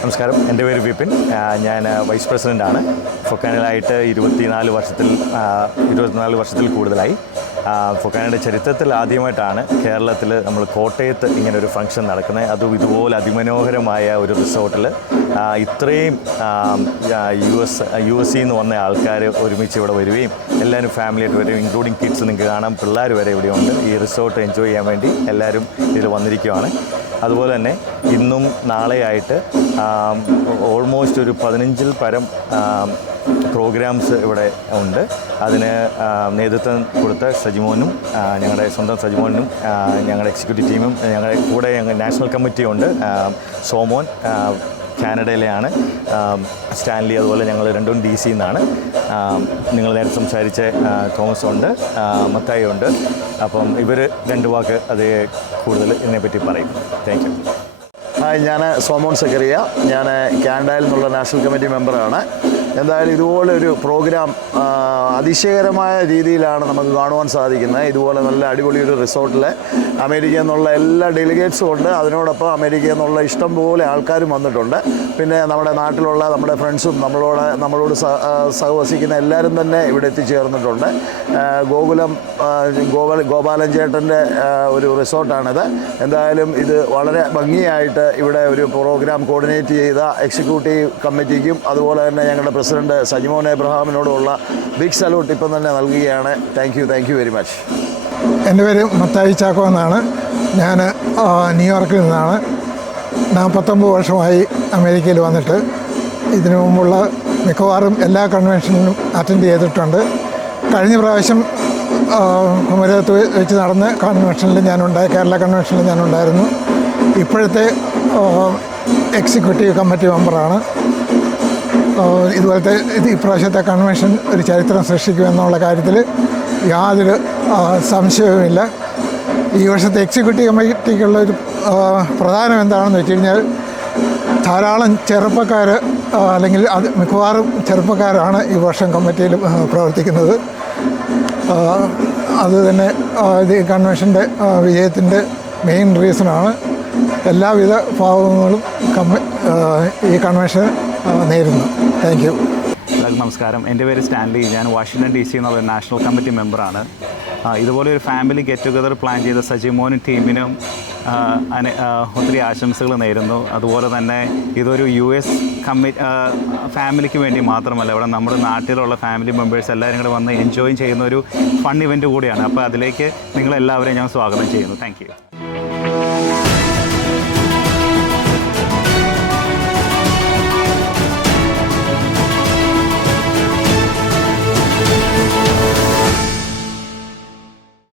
നമസ്കാരം. എന്റെ പേര് വിപിൻ. ഞാൻ വൈസ് പ്രസിഡന്റാണ് ഫൊക്കാനയിലായിട്ട് ഇരുപത്തിനാല് വർഷത്തിൽ ഇരുപത്തിനാല് വർഷത്തിൽ കൂടുതലായി. ഫൊക്കാനയുടെ ചരിത്രത്തിൽ ആദ്യമായിട്ടാണ് കേരളത്തിൽ നമ്മൾ കോട്ടയത്ത് ഇങ്ങനെ ഒരു ഫംഗ്ഷൻ നടക്കുന്നത്. അതും ഇതുപോലെ അതിമനോഹരമായ ഒരു റിസോർട്ടിൽ ഇത്രയും യു എസ് യു എസ് സിന്ന് വന്ന ആൾക്കാർ ഒരുമിച്ച് ഇവിടെ വരികയും എല്ലാവരും ഫാമിലിയായിട്ട് വരും ഇൻക്ലൂഡിങ് കിഡ്സ് നിങ്ങൾക്ക് കാണാം. പിള്ളേർ വരെ ഇവിടെയുണ്ട് ഈ റിസോർട്ട് എൻജോയ് ചെയ്യാൻ വേണ്ടി എല്ലാവരും ഇതിൽ വന്നിരിക്കുകയാണ് അതുപോലെ തന്നെ ഇന്നും നാളെയായിട്ട് ഓൾമോസ്റ്റ് ഒരു പതിനഞ്ചിൽ പരം പ്രോഗ്രാംസ് ഇവിടെ ഉണ്ട്. അതിന് നേതൃത്വം കൊടുത്ത സജിമോനും ഞങ്ങളുടെ സ്വന്തം സജിമോനും ഞങ്ങളുടെ എക്സിക്യൂട്ടീവ് ടീമും ഞങ്ങളുടെ കൂടെ ഞങ്ങൾ നാഷണൽ കമ്മിറ്റി ഉണ്ട്. സോമോൻ കാനഡയിലെയാണ്. സ്റ്റാൻലി അതുപോലെ ഞങ്ങൾ രണ്ടും ഡി സി നിന്നാണ് നിങ്ങൾ നേരത്തെ സംസാരിച്ച തോമസ് ഉണ്ട് മത്തായി ഉണ്ട്. അപ്പം ഇവർ രണ്ട് വാക്ക് അത് കൂടുതൽ ഇതിനെപ്പറ്റി പറയും. താങ്ക് യു ഹായ് ഞാൻ സോമോൺ സക്കറിയ. ഞാൻ കാനഡയിൽ നിന്നുള്ള നാഷണൽ കമ്മിറ്റി മെമ്പറാണ്. എന്തായാലും ഇതുപോലെ ഒരു പ്രോഗ്രാം അതിശയകരമായ രീതിയിലാണ് നമുക്ക് കാണുവാൻ സാധിക്കുന്നത്. ഇതുപോലെ നല്ല അടിപൊളി ഒരു റിസോർട്ടിൽ അമേരിക്കയിൽ നിന്നുള്ള എല്ലാ ഡെലിഗേറ്റ്സും ഉണ്ട്. അതിനോടൊപ്പം അമേരിക്കയിൽ നിന്നുള്ള ഇഷ്ടം പോലെ ആൾക്കാരും വന്നിട്ടുണ്ട്. പിന്നെ നമ്മുടെ നാട്ടിലുള്ള നമ്മുടെ ഫ്രണ്ട്സും നമ്മളോട് നമ്മളോട് സഹവസിക്കുന്ന എല്ലാവരും തന്നെ ഇവിടെ എത്തിച്ചേർന്നിട്ടുണ്ട്. ഗോകുലം ഗോപാല ഗോപാലൻ ചേട്ടന്റെ ഒരു റിസോർട്ടാണിത്. എന്തായാലും ഇത് വളരെ ഭംഗിയായിട്ട് ഇവിടെ ഒരു പ്രോഗ്രാം കോർഡിനേറ്റ് ചെയ്ത എക്സിക്യൂട്ടീവ് കമ്മിറ്റിക്കും അതുപോലെ തന്നെ ഞങ്ങളുടെ പ്രസിഡന്റ് സജിമോൻ എബ്രഹാമിനോടുള്ള ബിഗ് സലൂട്ട് ഇപ്പം തന്നെ നൽകുകയാണ്. Thank you thank you very much എന്റെ പേര് മത്തായി ചാക്കോ എന്നാണ്. ഞാൻ ന്യൂയോർക്കിൽ നിന്നാണ്. നാൽപ്പത്തൊമ്പത് വർഷമായി അമേരിക്കയിൽ വന്നിട്ട്. ഇതിനു മുമ്പുള്ള മിക്കവാറും എല്ലാ കൺവെൻഷനിലും അറ്റൻഡ് ചെയ്തിട്ടുണ്ട്. കഴിഞ്ഞ പ്രാവശ്യം കുമരകത്ത് വെച്ച് നടന്ന കൺവെൻഷനിൽ ഞാനുണ്ടായി കേരള കൺവെൻഷനിൽ ഞാനുണ്ടായിരുന്നു. ഇപ്പോഴത്തെ എക്സിക്യൂട്ടീവ് കമ്മിറ്റി മെമ്പറാണ് ഇതുപോലത്തെ ഇത് ഇപ്രാവശ്യത്തെ കൺവെൻഷൻ ഒരു ചരിത്രം സൃഷ്ടിക്കുമെന്നുള്ള കാര്യത്തിൽ യാതൊരു സംശയവുമില്ല. ഈ വർഷത്തെ എക്സിക്യൂട്ടീവ് കമ്മിറ്റിക്കുള്ള ഒരു പ്രധാനം എന്താണെന്ന് വെച്ച് കഴിഞ്ഞാൽ ധാരാളം ചെറുപ്പക്കാർ അല്ലെങ്കിൽ അത് മിക്കവാറും ചെറുപ്പക്കാരാണ് ഈ വർഷം കമ്മിറ്റിയിൽ പ്രവർത്തിക്കുന്നത്. അത് തന്നെ ഇത് കൺവെൻഷന്റെ വിജയത്തിന്റെ മെയിൻ റീസണാണ് എല്ലാവിധ ഭാവങ്ങളും കമ്മ ഈ കൺവെൻഷൻ നേരുന്നു താങ്ക് യു നമസ്കാരം. എന്റെ പേര് സ്റ്റാൻലി. ഞാൻ വാഷിംഗ്ടൺ ഡി സി എന്നുള്ള നാഷണൽ കമ്മിറ്റി മെമ്പറാണ്. ഇതുപോലെ ഒരു ഫാമിലി ഗെറ്റ് ടുഗദർ പ്ലാൻ ചെയ്ത സജിമോനും ടീമിനും ഒത്തിരി ആശംസകൾ നേരുന്നു. അതുപോലെ തന്നെ ഇതൊരു യു എസ് കമ്മി ഫാമിലിക്ക് വേണ്ടി മാത്രമല്ല ഇവിടെ നമ്മുടെ നാട്ടിലുള്ള ഫാമിലി മെമ്പേഴ്സ് എല്ലാവരും കൂടെ വന്ന് എൻജോയ് ചെയ്യുന്ന ഒരു ഫൺ ഇവന്റ് കൂടിയാണ്. അപ്പോൾ അതിലേക്ക് നിങ്ങളെല്ലാവരെയും ഞാൻ സ്വാഗതം ചെയ്യുന്നു. താങ്ക്